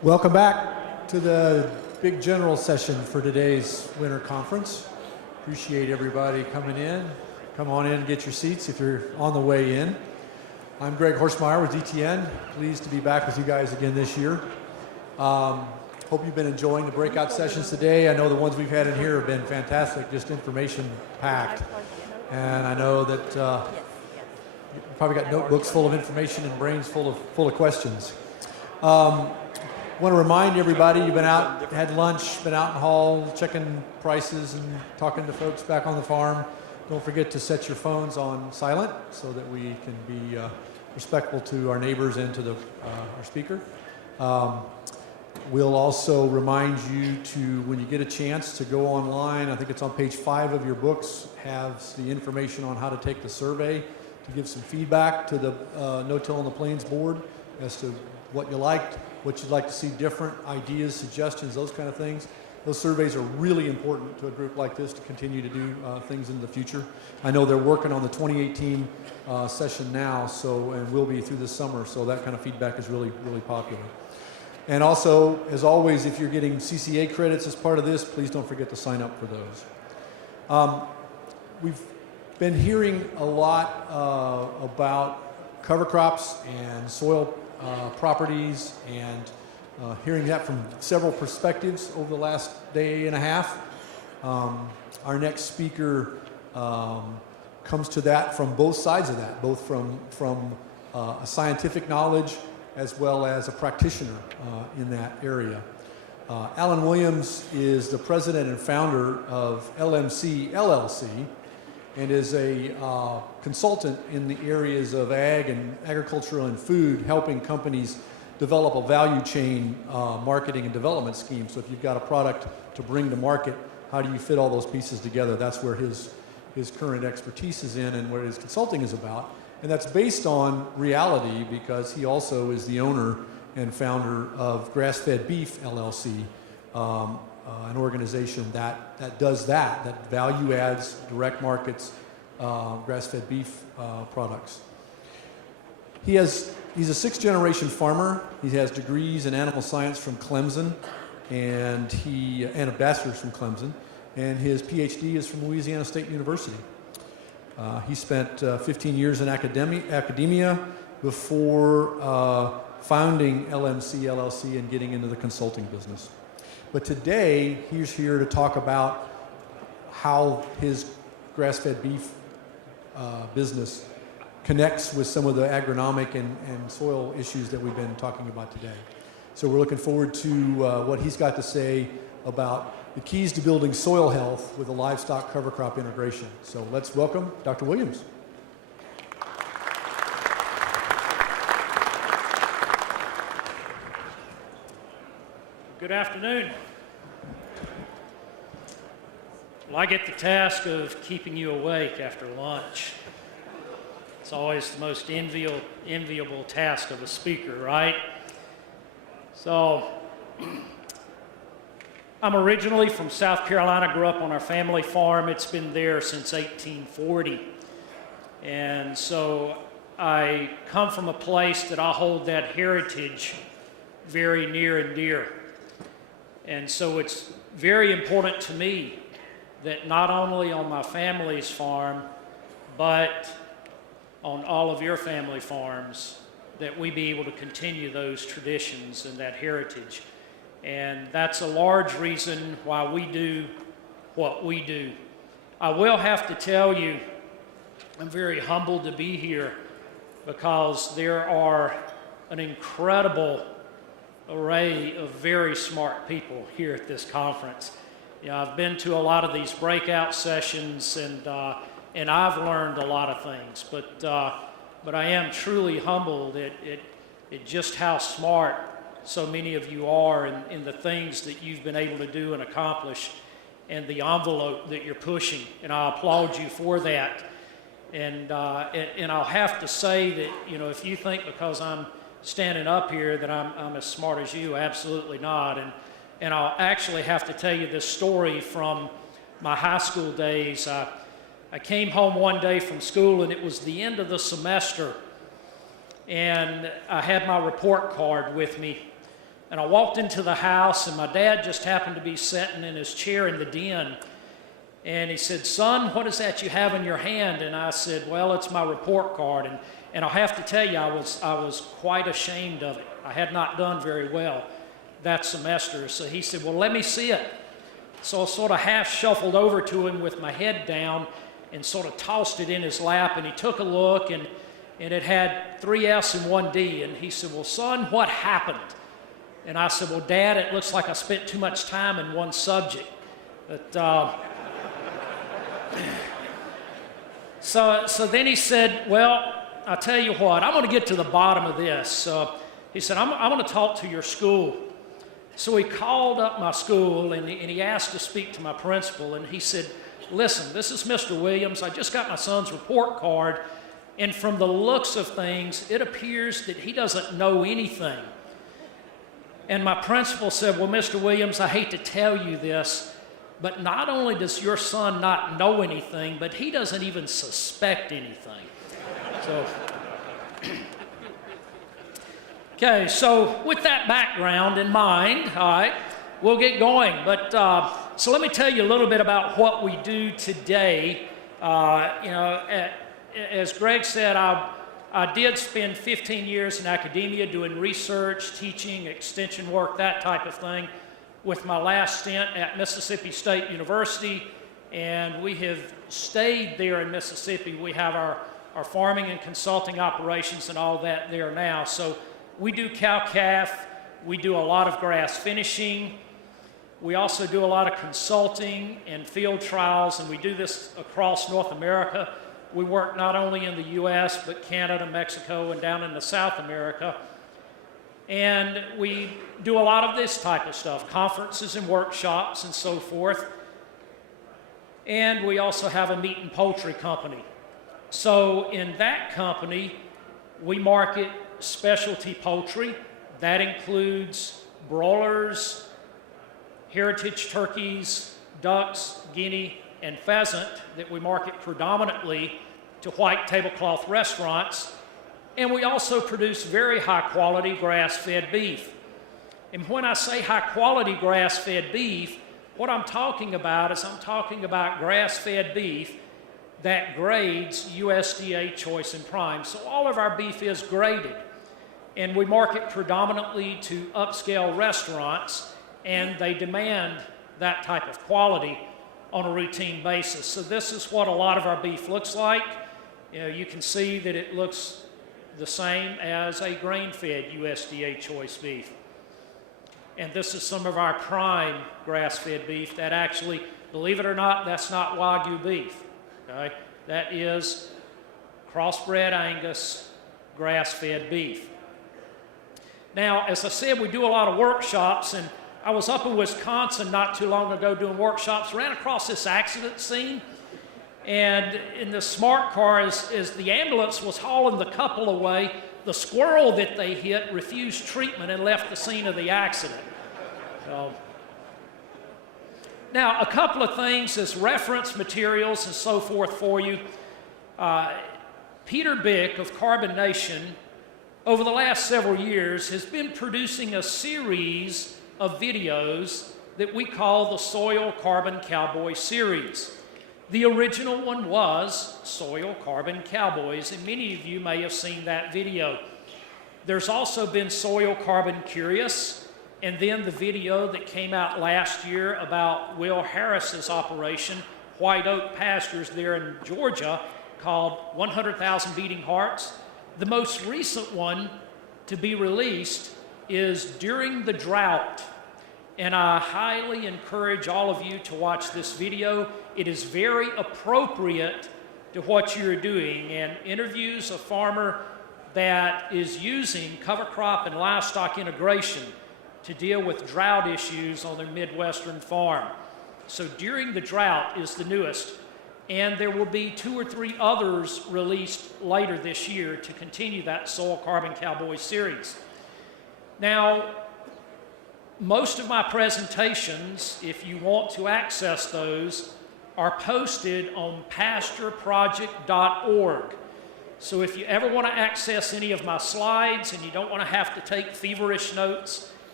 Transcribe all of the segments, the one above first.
Welcome back to the big general session for today's winter conference. Appreciate everybody coming in. Come on in and get your seats if you're on the way in. I'm Greg Horstmeyer with DTN. Pleased to be back with you guys again this year. Hope you've been enjoying the breakout sessions today. I know the ones we've had in here have been fantastic, just information packed. And I know that you probably got notebooks full of information and brains full of questions. I want to remind everybody you've been out, had lunch, been out in the hall, checking prices and talking to folks back on the farm. Don't forget to set your phones on silent so that we can be respectful to our neighbors and to our speaker. We'll also remind you to, when you get a chance, to go online. I think it's on page 5 of your books, has the information on how to take the survey to give some feedback to the No-Till on the Plains board as to what you liked, what you'd like to see different, ideas, suggestions, those kind of things. Those surveys are really important to a group like this to continue to do things in the future. I know they're working on the 2018 session now, and will be through this summer, so that kind of feedback is really, really popular. And also, as always, if you're getting CCA credits as part of this, please don't forget to sign up for those. We've been hearing a lot about cover crops and soil properties, and hearing that from several perspectives over the last day and a half. Our next speaker comes to that from both sides of that, both from a scientific knowledge as well as a practitioner in that area. Alan Williams is the president and founder of LMC LLC, and is a consultant in the areas of ag and agricultural and food, helping companies develop a value chain marketing and development scheme. So if you've got a product to bring to market, how do you fit all those pieces together? That's where his current expertise is in and where his consulting is about. And that's based on reality, because he also is the owner and founder of Grass-Fed Beef LLC, an organization that does that value adds, direct markets, grass-fed beef products. He's a 6th-generation farmer. He has degrees in animal science from Clemson, and a bachelor's from Clemson, and his PhD is from Louisiana State University. He spent 15 years in academia before founding LMC LLC and getting into the consulting business. But today, he's here to talk about how his grass-fed beef business connects with some of the agronomic and soil issues that we've been talking about today. So we're looking forward to what he's got to say about the keys to building soil health with a livestock cover crop integration. So let's welcome Dr. Williams. Good afternoon. Well, I get the task of keeping you awake after lunch. It's always the most enviable task of a speaker, right? So, I'm originally from South Carolina, grew up on our family farm. It's been there since 1840. And so I come from a place that I hold that heritage very near and dear. And so it's very important to me that not only on my family's farm, but on all of your family farms, that we be able to continue those traditions and that heritage. And that's a large reason why we do what we do. I will have to tell you, I'm very humbled to be here, because there are an incredible array of very smart people here at this conference. You know, I've been to a lot of these breakout sessions, and I've learned a lot of things, but I am truly humbled at just how smart so many of you are in the things that you've been able to do and accomplish, and the envelope that you're pushing, and I applaud you for that. And I'll have to say that, you know, if you think because I'm standing up here that I'm as smart as you, absolutely not. And I'll actually have to tell you this story from my high school days. I came home one day from school, and it was the end of the semester, and I had my report card with me. And I walked into the house, and my dad just happened to be sitting in his chair in the den. And he said, "Son, what is that you have in your hand?" And I said, "Well, it's my report card." And I'll have to tell you, I was quite ashamed of it. I had not done very well that semester. So he said, "Well, let me see it." So I sort of half shuffled over to him with my head down and sort of tossed it in his lap. And he took a look, and it had 3 F's and 1 D. And he said, "Well, son, what happened?" And I said, "Well, Dad, it looks like I spent too much time in one subject." But, so then he said, "Well, I'll tell you what, I'm going to get to the bottom of this." He said, I'm going to talk to your school." So he called up my school, and he asked to speak to my principal. And he said, "Listen, this is Mr. Williams. I just got my son's report card, and from the looks of things, it appears that he doesn't know anything." And my principal said, "Well, Mr. Williams, I hate to tell you this, but not only does your son not know anything, but he doesn't even suspect anything." So, okay, so with that background in mind, all right, we'll get going. But so let me tell you a little bit about what we do today. As Greg said, I did spend 15 years in academia doing research, teaching, extension work, that type of thing, with my last stint at Mississippi State University. And we have stayed there in Mississippi. We have our farming and consulting operations and all that there now. So we do cow-calf. We do a lot of grass finishing. We also do a lot of consulting and field trials, and we do this across North America. We work not only in the U.S., but Canada, Mexico, and down into South America. And we do a lot of this type of stuff, conferences and workshops and so forth. And we also have a meat and poultry company. So in that company, we market specialty poultry. That includes broilers, heritage turkeys, ducks, guinea, and pheasant that we market predominantly to white tablecloth restaurants. And we also produce very high quality grass-fed beef. And when I say high quality grass-fed beef, what I'm talking about is I'm talking about grass-fed beef that grades USDA Choice and Prime. So all of our beef is graded. And we market predominantly to upscale restaurants, and they demand that type of quality on a routine basis. So this is what a lot of our beef looks like. You can see that it looks the same as a grain-fed USDA Choice beef. And this is some of our prime grass-fed beef that actually, believe it or not, that's not Wagyu beef. Okay? That is crossbred Angus grass-fed beef. Now, as I said, we do a lot of workshops, and I was up in Wisconsin not too long ago doing workshops, ran across this accident scene, and in the smart car, as the ambulance was hauling the couple away, the squirrel that they hit refused treatment and left the scene of the accident. Now, a couple of things as reference materials and so forth for you. Peter Bick of Carbon Nation, over the last several years, has been producing a series of videos that we call the Soil Carbon Cowboy series. The original one was Soil Carbon Cowboys, and many of you may have seen that video. There's also been Soil Carbon Curious, and then the video that came out last year about Will Harris's operation, White Oak Pastures there in Georgia, called 100,000 Beating Hearts. The most recent one to be released is During the Drought. And I highly encourage all of you to watch this video. It is very appropriate to what you're doing, and interviews a farmer that is using cover crop and livestock integration to deal with drought issues on their Midwestern farm. So During the Drought is the newest, and there will be 2 or 3 others released later this year to continue that Soil Carbon Cowboy series. Now, most of my presentations, if you want to access those, are posted on pastureproject.org. So if you ever want to access any of my slides and you don't want to have to take feverish notes,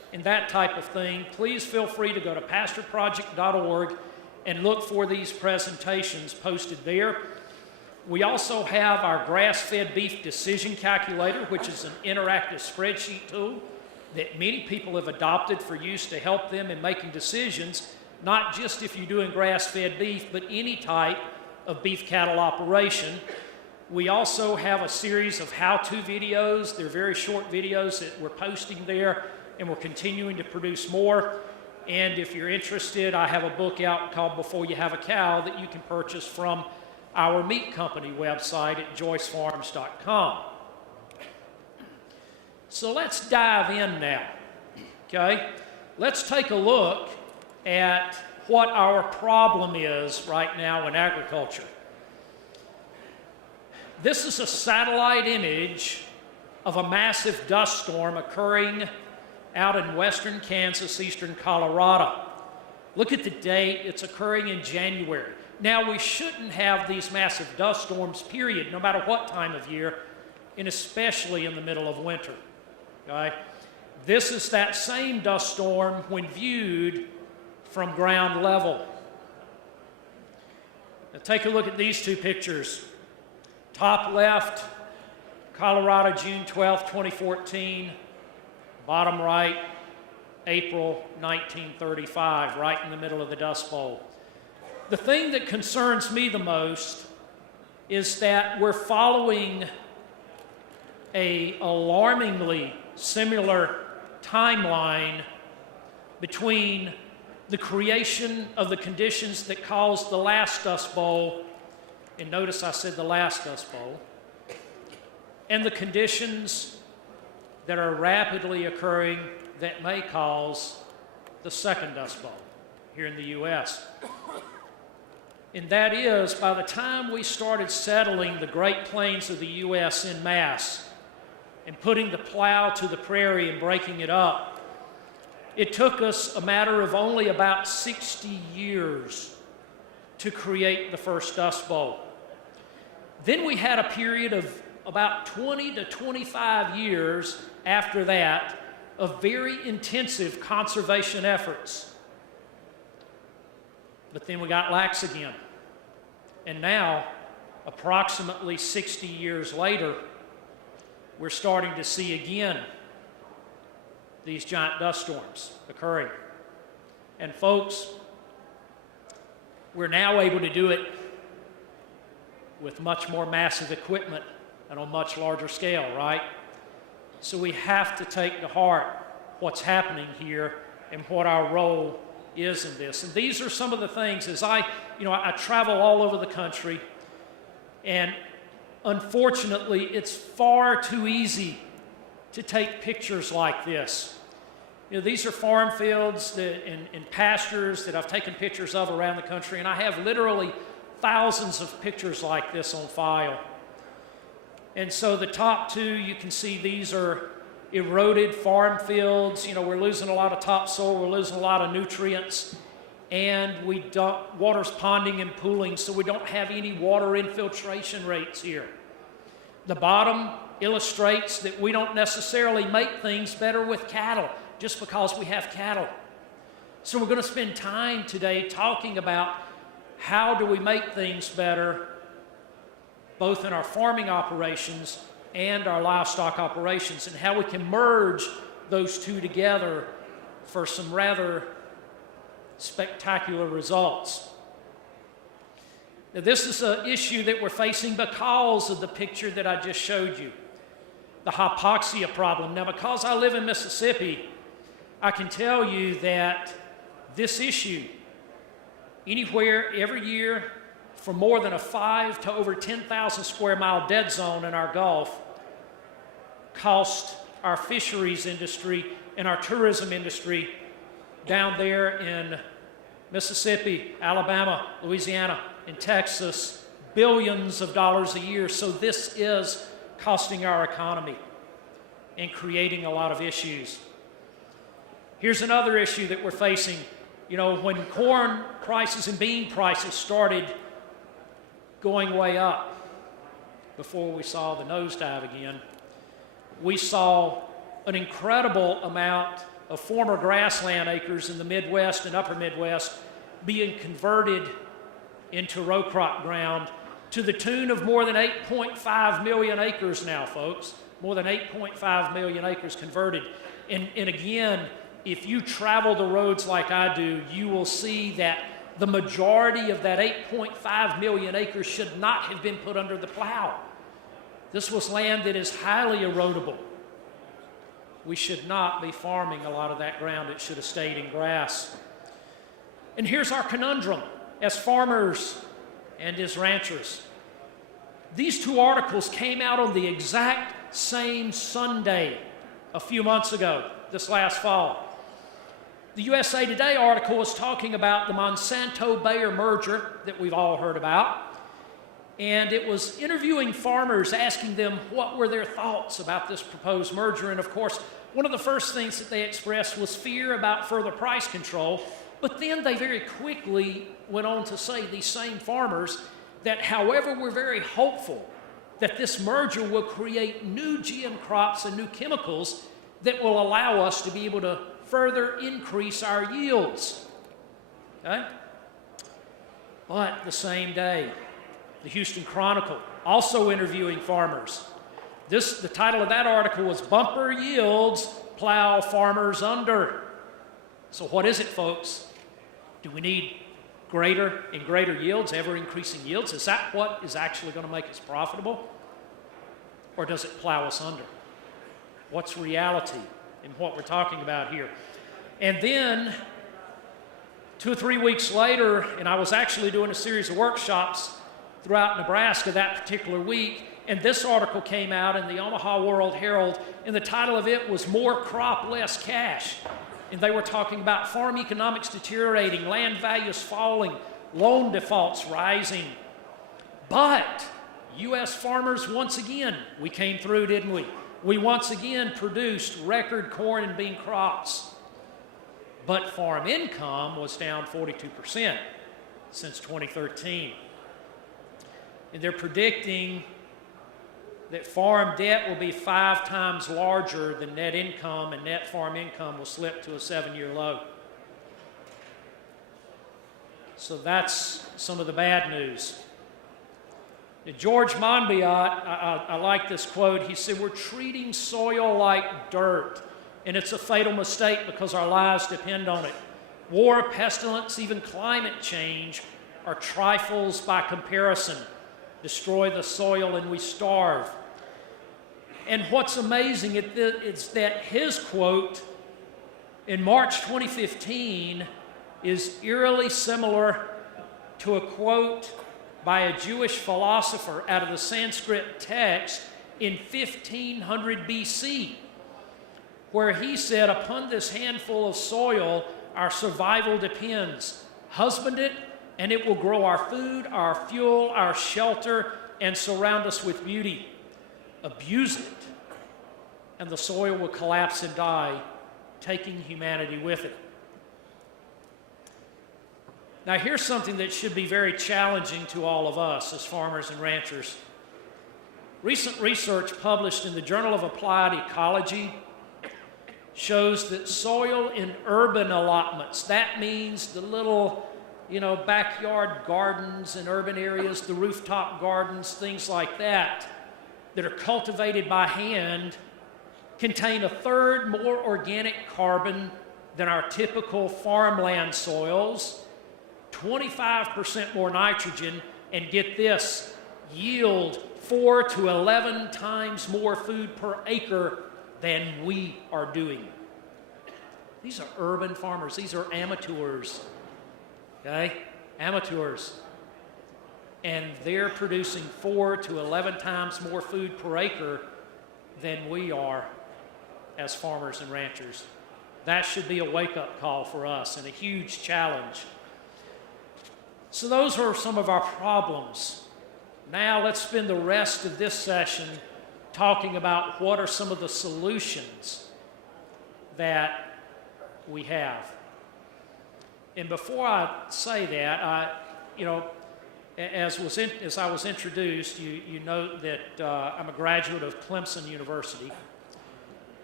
and that type of thing, please feel free to go to pastorproject.org and look for these presentations posted there. We also have our grass-fed beef decision calculator, which is an interactive spreadsheet tool that many people have adopted for use to help them in making decisions, not just if you're doing grass-fed beef, but any type of beef cattle operation. We also have a series of how-to videos. They're very short videos that we're posting there, and we're continuing to produce more. And if you're interested, I have a book out called Before You Have a Cow that you can purchase from our meat company website at joycefarms.com. So let's dive in now, okay? Let's take a look at what our problem is right now in agriculture. This is a satellite image of a massive dust storm occurring out in western Kansas, eastern Colorado. Look at the date, it's occurring in January. Now, we shouldn't have these massive dust storms, period, no matter what time of year, and especially in the middle of winter, okay? This is that same dust storm when viewed from ground level. Now, take a look at these two pictures. Top left, Colorado, June 12, 2014. Bottom right, April 1935, right in the middle of the Dust Bowl. The thing that concerns me the most is that we're following an alarmingly similar timeline between the creation of the conditions that caused the last Dust Bowl, and notice I said the last Dust Bowl, and the conditions that are rapidly occurring that may cause the second Dust Bowl here in the U.S. And that is, by the time we started settling the Great Plains of the U.S. en masse and putting the plow to the prairie and breaking it up, it took us a matter of only about 60 years to create the first Dust Bowl. Then we had a period of about 20 to 25 years after that of very intensive conservation efforts. But then we got lax again. And now, approximately 60 years later, we're starting to see again these giant dust storms occurring. And folks, we're now able to do it with much more massive equipment and on a much larger scale, right? So we have to take to heart what's happening here and what our role is in this. And these are some of the things as I travel all over the country, and unfortunately, it's far too easy to take pictures like this. You know, these are farm fields and pastures that I've taken pictures of around the country, and I have literally thousands of pictures like this on file. And so the top two, you can see these are eroded farm fields. You know, we're losing a lot of topsoil, we're losing a lot of nutrients, and water's ponding and pooling, so we don't have any water infiltration rates here. The bottom illustrates that we don't necessarily make things better with cattle just because we have cattle. So we're going to spend time today talking about how do we make things better both in our farming operations and our livestock operations, and how we can merge those two together for some rather spectacular results. Now, this is an issue that we're facing because of the picture that I just showed you, the hypoxia problem. Now, because I live in Mississippi, I can tell you that this issue, anywhere, every year, for more than a 5 to over 10,000 square mile dead zone in our Gulf, cost our fisheries industry and our tourism industry down there in Mississippi, Alabama, Louisiana, and Texas, billions of dollars a year. So this is costing our economy and creating a lot of issues. Here's another issue that we're facing. You know, when corn prices and bean prices started going way up before we saw the nosedive again, we saw an incredible amount of former grassland acres in the Midwest and upper Midwest being converted into row crop ground to the tune of more than 8.5 million acres now, folks. More than 8.5 million acres converted. And again, if you travel the roads like I do, you will see that the majority of that 8.5 million acres should not have been put under the plow. This was land that is highly erodible. We should not be farming a lot of that ground. It should have stayed in grass. And here's our conundrum as farmers and as ranchers. These two articles came out on the exact same Sunday a few months ago, this last fall. The USA Today article was talking about the Monsanto-Bayer merger that we've all heard about. And it was interviewing farmers, asking them what were their thoughts about this proposed merger. And of course, one of the first things that they expressed was fear about further price control. But then they very quickly went on to say, these same farmers, that however, we're very hopeful that this merger will create new GM crops and new chemicals that will allow us to be able to further increase our yields. Okay? But the same day, the Houston Chronicle, also interviewing farmers. The title of that article was Bumper Yields Plow Farmers Under. So what is it, folks? Do we need greater and greater yields, ever-increasing yields? Is that what is actually going to make us profitable? Or does it plow us under? What's reality in what we're talking about here? And then 2 or 3 weeks later, and I was actually doing a series of workshops throughout Nebraska that particular week, and this article came out in the Omaha World Herald, and the title of it was More Crop, Less Cash. And they were talking about farm economics deteriorating, land values falling, loan defaults rising. But U.S. farmers, once again, we came through, didn't we? We once again produced record corn and bean crops. But farm income was down 42% since 2013. And they're predicting that farm debt will be 5 times larger than net income, and net farm income will slip to a 7-year low. So that's some of the bad news. Now, George Monbiot, I like this quote. He said, "We're treating soil like dirt, and it's a fatal mistake because our lives depend on it. War, pestilence, even climate change are trifles by comparison. Destroy the soil and we starve." And what's amazing is that his quote in March 2015 is eerily similar to a quote by a Jewish philosopher out of the Sanskrit text in 1500 BC, where he said, "Upon this handful of soil, our survival depends. Husband it, and it will grow our food, our fuel, our shelter, and surround us with beauty. Abuse it, and the soil will collapse and die, taking humanity with it." Now, here's something that should be very challenging to all of us as farmers and ranchers. Recent research published in the Journal of Applied Ecology shows that soil in urban allotments, that means the little backyard gardens in urban areas, the rooftop gardens, things like that are cultivated by hand, contain 1/3 more organic carbon than our typical farmland soils, 25% more nitrogen, and get this, yield 4 to 11 times more food per acre than we are doing. These are urban farmers. These are amateurs. Okay? Amateurs. And they're producing 4 to 11 times more food per acre than we are as farmers and ranchers. That should be a wake-up call for us and a huge challenge. So those are some of our problems. Now let's spend the rest of this session talking about what are some of the solutions that we have. And before I say that, as I was introduced, you know that I'm a graduate of Clemson University.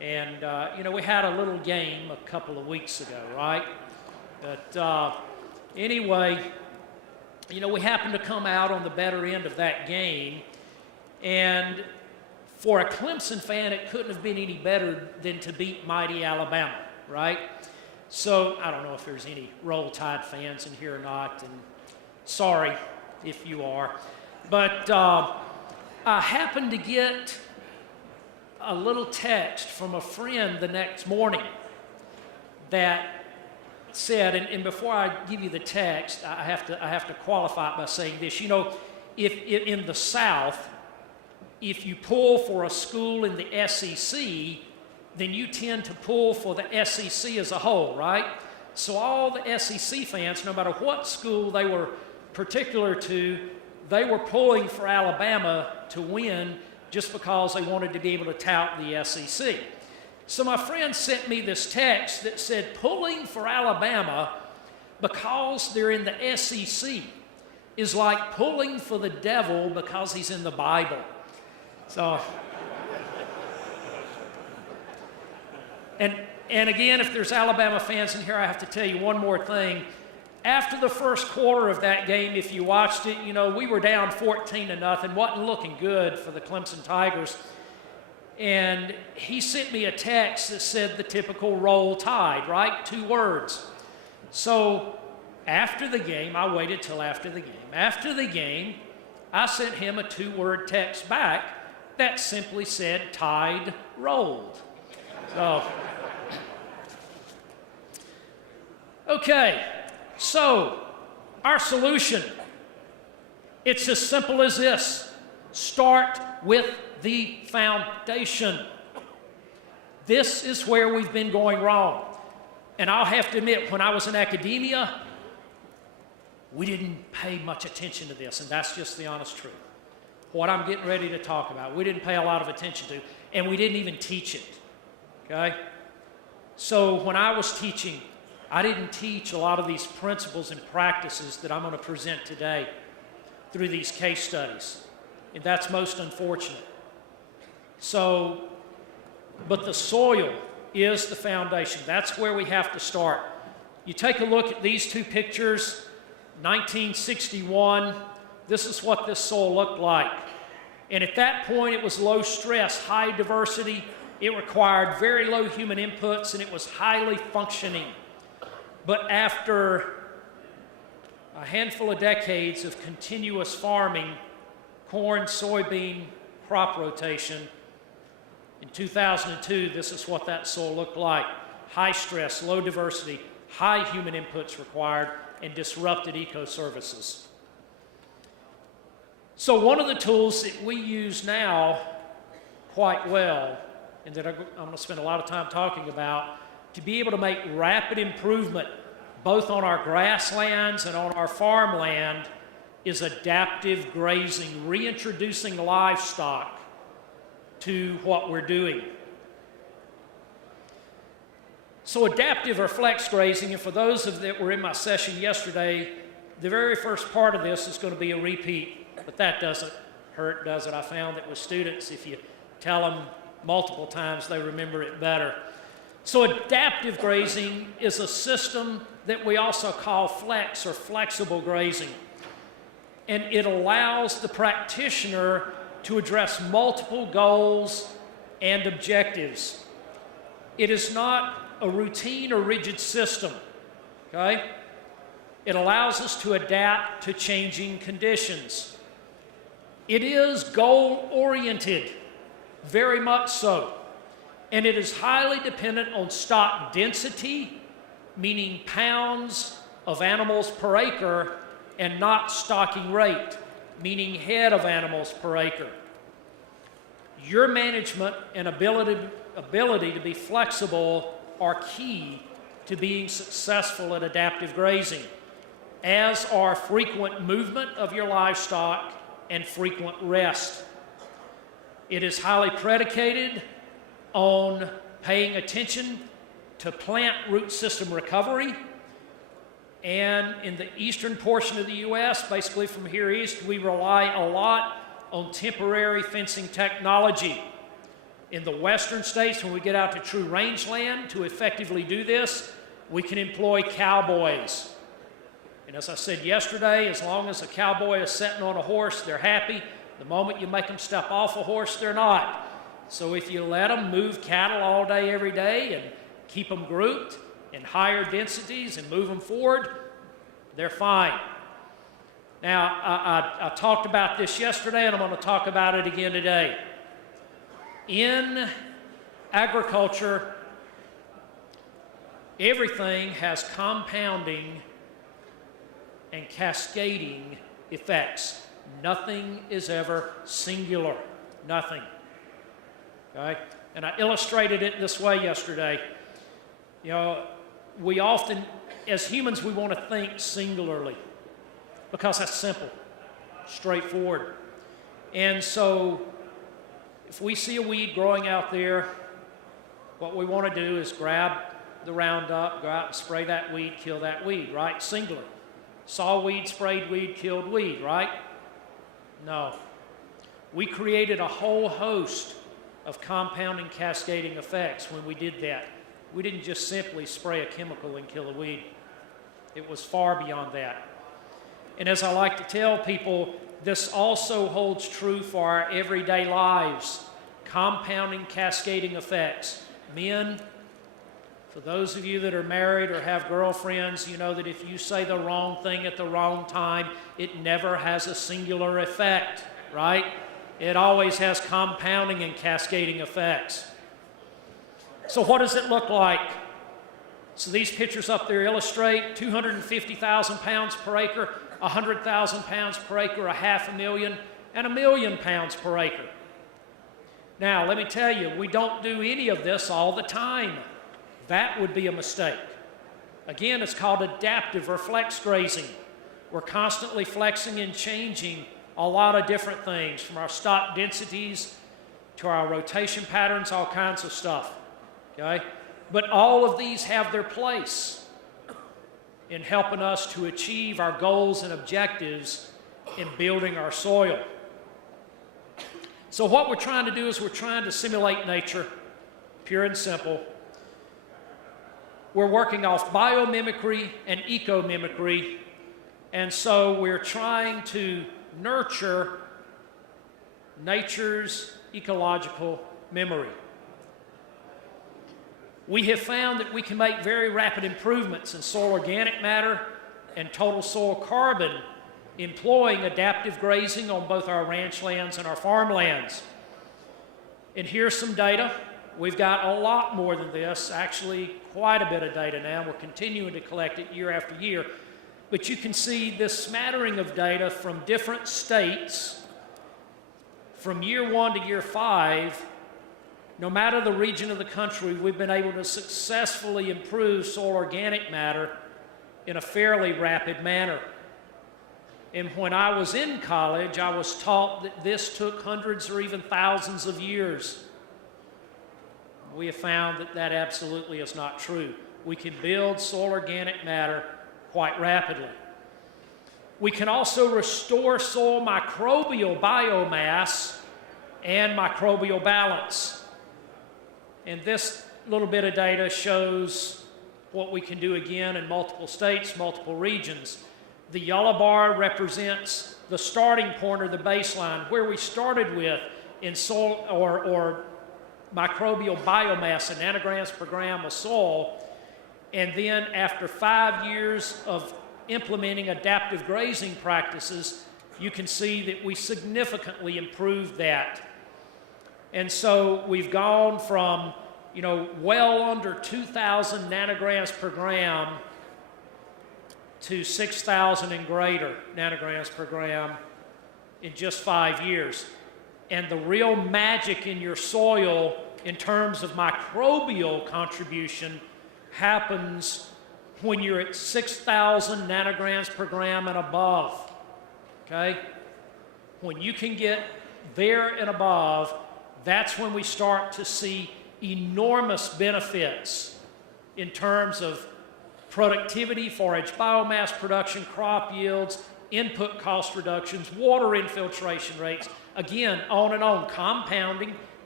And, we had a little game a couple of weeks ago, right? But anyway, we happened to come out on the better end of that game. And for a Clemson fan, it couldn't have been any better than to beat mighty Alabama, right? So I don't know if there's any Roll Tide fans in here or not, and sorry if you are. But I happened to get a little text from a friend the next morning that said, and before I give you the text, I have to qualify it by saying this. If in the South, if you pull for a school in the SEC, then you tend to pull for the SEC as a whole, right? So all the SEC fans, no matter what school they were particular to, they were pulling for Alabama to win just because they wanted to be able to tout the SEC. So my friend sent me this text that said, pulling for Alabama because they're in the SEC is like pulling for the devil because he's in the Bible. So, and again, if there's Alabama fans in here, I have to tell you one more thing. After the first quarter of that game, if you watched it, we were down 14-0, wasn't looking good for the Clemson Tigers. And he sent me a text that said the typical Roll Tide, right? 2 words. So after the game, I waited till after the game. After the game, I sent him a 2-word text back that simply said, Tide rolled. So, okay, so our solution, it's as simple as this. Start with the foundation. This is where we've been going wrong. And I'll have to admit, when I was in academia, we didn't pay much attention to this, and that's just the honest truth. What I'm getting ready to talk about, we didn't pay a lot of attention to, and we didn't even teach it, okay? So when I was teaching, I didn't teach a lot of these principles and practices that I'm going to present today through these case studies, and that's most unfortunate. So, but the soil is the foundation. That's where we have to start. You take a look at these 2 pictures, 1961, this is what this soil looked like. And at that point, it was low stress, high diversity. It required very low human inputs, and it was highly functioning. But after a handful of decades of continuous farming, corn, soybean, crop rotation, in 2002, this is what that soil looked like. High stress, low diversity, high human inputs required, and disrupted ecoservices. So one of the tools that we use now quite well, and that I'm going to spend a lot of time talking about, to be able to make rapid improvement both on our grasslands and on our farmland, is adaptive grazing, reintroducing livestock to what we're doing. So adaptive or flex grazing, and for those that were in my session yesterday, the very first part of this is going to be a repeat, but that doesn't hurt, does it? I found that with students, if you tell them multiple times, they remember it better. So adaptive grazing is a system that we also call flex or flexible grazing. And it allows the practitioner to address multiple goals and objectives. It is not a routine or rigid system, okay? It allows us to adapt to changing conditions. It is goal-oriented, very much so. And it is highly dependent on stock density, meaning pounds of animals per acre, and not stocking rate, meaning head of animals per acre. Your management and ability to be flexible are key to being successful at adaptive grazing, as are frequent movement of your livestock and frequent rest. It is highly predicated on paying attention to plant root system recovery. And in the eastern portion of the U.S., basically from here east, we rely a lot on temporary fencing technology. In the western states, when we get out to true rangeland, to effectively do this, we can employ cowboys. And as I said yesterday, as long as a cowboy is sitting on a horse, they're happy. The moment you make them step off a horse, they're not. So if you let them move cattle all day, every day, and keep them grouped in higher densities and move them forward, they're fine. Now, I talked about this yesterday, and I'm going to talk about it again today. In agriculture, everything has compounding and cascading effects. Nothing is ever singular. Nothing. Okay? And I illustrated it this way yesterday. You know, we often, as humans, we want to think singularly because that's simple, straightforward. And so, if we see a weed growing out there, what we want to do is grab the Roundup, go out and spray that weed, kill that weed, right? Singular. Saw weed, sprayed weed, killed weed, right? No. We created a whole host of compounding, cascading effects when we did that. We didn't just simply spray a chemical and kill a weed. It was far beyond that. And as I like to tell people, this also holds true for our everyday lives. Compounding, cascading effects. Men, for those of you that are married or have girlfriends, you know that if you say the wrong thing at the wrong time, it never has a singular effect, right? It always has compounding and cascading effects. So what does it look like? So these pictures up there illustrate 250,000 pounds per acre, 100,000 pounds per acre, 500,000, and 1,000,000 pounds per acre. Now, let me tell you, we don't do any of this all the time. That would be a mistake. Again, it's called adaptive or flex grazing. We're constantly flexing and changing a lot of different things, from our stock densities to our rotation patterns, all kinds of stuff, okay? But all of these have their place in helping us to achieve our goals and objectives in building our soil. So what we're trying to do is we're trying to simulate nature, pure and simple. We're working off biomimicry and ecomimicry, and so we're trying to nurture nature's ecological memory. We have found that we can make very rapid improvements in soil organic matter and total soil carbon employing adaptive grazing on both our ranch lands and our farmlands. And here's some data. We've got a lot more than this, actually quite a bit of data now. We're continuing to collect it year after year. But you can see this smattering of data from different states from year 1 to year 5. No matter the region of the country, we've been able to successfully improve soil organic matter in a fairly rapid manner. And when I was in college, I was taught that this took hundreds or even thousands of years. We have found that that absolutely is not true. We can build soil organic matter quite rapidly. We can also restore soil microbial biomass and microbial balance. And this little bit of data shows what we can do again in multiple states, multiple regions. The yellow bar represents the starting point or the baseline, where we started with in soil or microbial biomass in nanograms per gram of soil. And then after 5 years of implementing adaptive grazing practices, you can see that we significantly improved that. And so we've gone from, well under 2,000 nanograms per gram to 6,000 and greater nanograms per gram in just 5 years. And the real magic in your soil in terms of microbial contribution happens when you're at 6,000 nanograms per gram and above, okay? When you can get there and above, that's when we start to see enormous benefits in terms of productivity, forage biomass production, crop yields, input cost reductions, water infiltration rates, again, on and on, compounding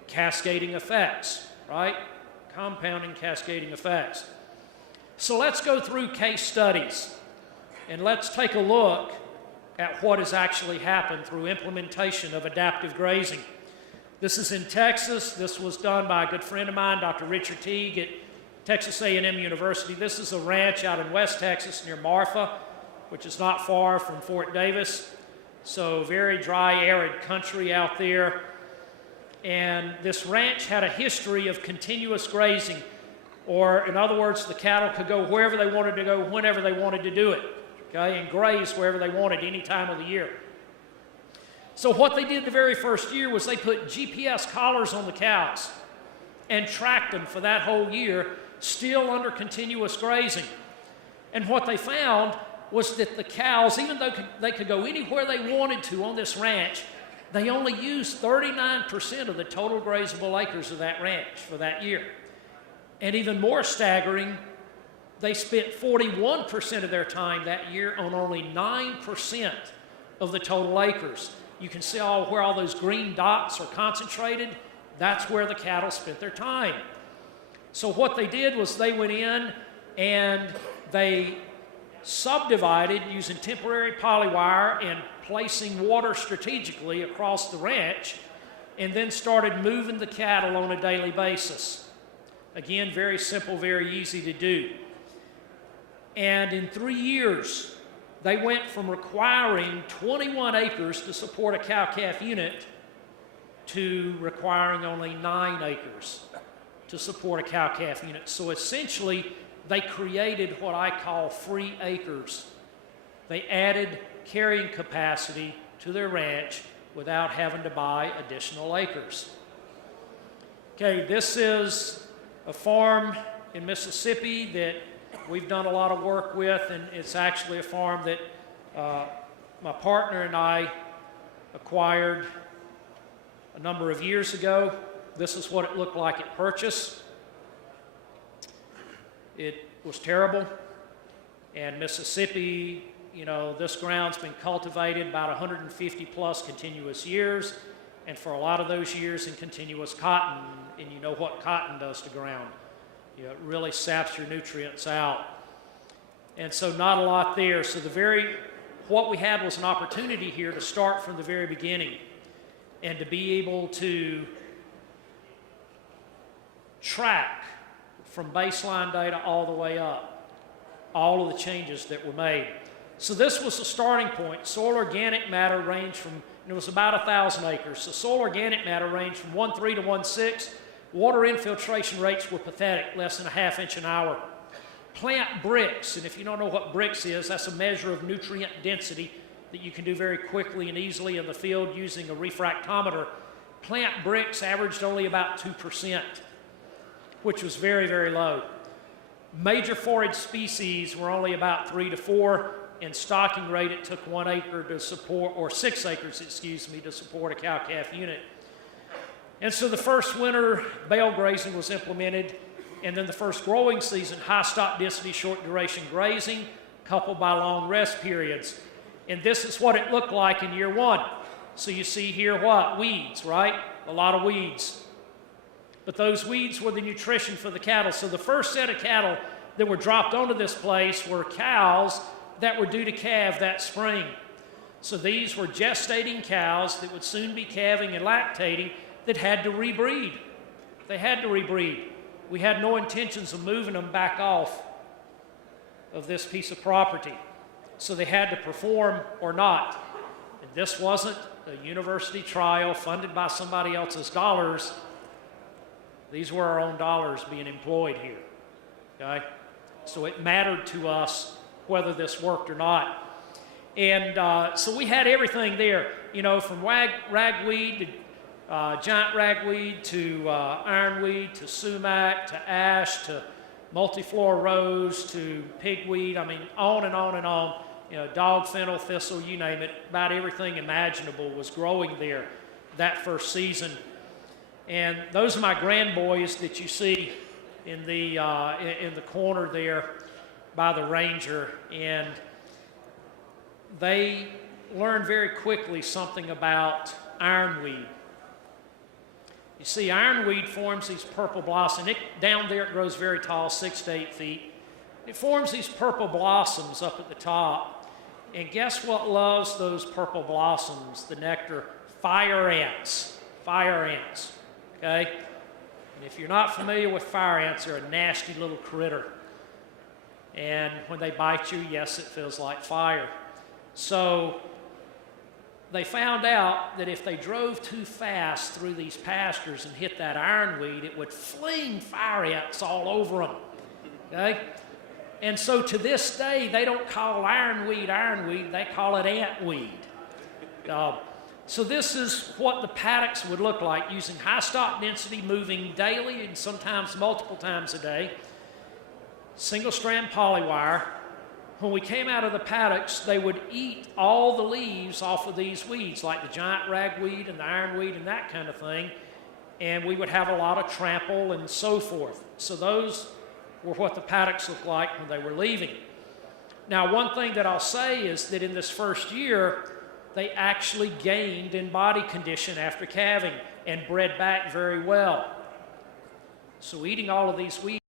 cascading effects, right? Compounding cascading effects. So let's go through case studies and let's take a look at what has actually happened through implementation of adaptive grazing. This is in Texas. This was done by a good friend of mine, Dr. Richard Teague at Texas A&M University. This is a ranch out in West Texas near Marfa, which is not far from Fort Davis. So very dry, arid country out there. And this ranch had a history of continuous grazing, or in other words, the cattle could go wherever they wanted to go, whenever they wanted to do it, okay, and graze wherever they wanted, any time of the year. So what they did the very first year was they put GPS collars on the cows and tracked them for that whole year, still under continuous grazing. And what they found was that the cows, even though they could go anywhere they wanted to on this ranch, they only used 39% of the total grazable acres of that ranch for that year. And even more staggering, they spent 41% of their time that year on only 9% of the total acres. You can see where all those green dots are concentrated. That's where the cattle spent their time. So what they did was they went in and they subdivided using temporary polywire and placing water strategically across the ranch, and then started moving the cattle on a daily basis. Again, very simple, very easy to do. And in 3 years, they went from requiring 21 acres to support a cow-calf unit to requiring only 9 acres to support a cow-calf unit. So essentially, they created what I call free acres. They added carrying capacity to their ranch without having to buy additional acres. Okay, this is a farm in Mississippi that we've done a lot of work with, and it's actually a farm that my partner and I acquired a number of years ago. This is what it looked like at purchase. It was terrible, and Mississippi, you know, this ground's been cultivated about 150 plus continuous years, and for a lot of those years in continuous cotton, and you know what cotton does to ground. You know, it really saps your nutrients out. And so not a lot there. So what we had was an opportunity here to start from the very beginning and to be able to track from baseline data all the way up, all of the changes that were made. So this was the starting point. Soil organic matter ranged from, and it was about 1,000 acres. So soil organic matter ranged from 1.3 to 1.6. Water infiltration rates were pathetic, less than a half inch an hour. Plant bricks, and if you don't know what bricks is, that's a measure of nutrient density that you can do very quickly and easily in the field using a refractometer. Plant bricks averaged only about 2%, which was very, very low. Major forage species were only about 3 to 4, and stocking rate, it took 1 acre to support, or 6 acres, excuse me, to support a cow-calf unit. And so the first winter, bale grazing was implemented, and then the first growing season, high stock density, short duration grazing, coupled by long rest periods. And this is what it looked like in year 1. So you see here what? Weeds, right? A lot of weeds. But those weeds were the nutrition for the cattle. So the first set of cattle that were dropped onto this place were cows that were due to calve that spring. So these were gestating cows that would soon be calving and lactating that had to rebreed. They had to rebreed. We had no intentions of moving them back off of this piece of property. So they had to perform or not. And this wasn't a university trial funded by somebody else's dollars. These were our own dollars being employed here, okay? So it mattered to us whether this worked or not. And so we had everything there, you know, from ragweed to giant ragweed to ironweed to sumac to ash to multiflora rose to pigweed. I mean, on and on and on. You know, dog fennel, thistle, you name it. About everything imaginable was growing there that first season. And those are my grandboys that you see in the corner there by the ranger. And they learned very quickly something about ironweed. You see, ironweed forms these purple blossoms. Down there it grows very tall, 6 to 8 feet. It forms these purple blossoms up at the top. And guess what loves those purple blossoms, the nectar? Fire ants. Fire ants, okay? And if you're not familiar with fire ants, they're a nasty little critter. And when they bite you, yes, it feels like fire. So they found out that if they drove too fast through these pastures and hit that ironweed, it would fling fire ants all over them, okay? And so to this day, they don't call ironweed, they call it antweed. So this is what the paddocks would look like, using high stock density, moving daily and sometimes multiple times a day. Single strand polywire. When we came out of the paddocks, they would eat all the leaves off of these weeds, like the giant ragweed and the ironweed and that kind of thing. And we would have a lot of trample and so forth. So those were what the paddocks looked like when they were leaving. Now, one thing that I'll say is that in this first year, they actually gained in body condition after calving and bred back very well. So eating all of these weeds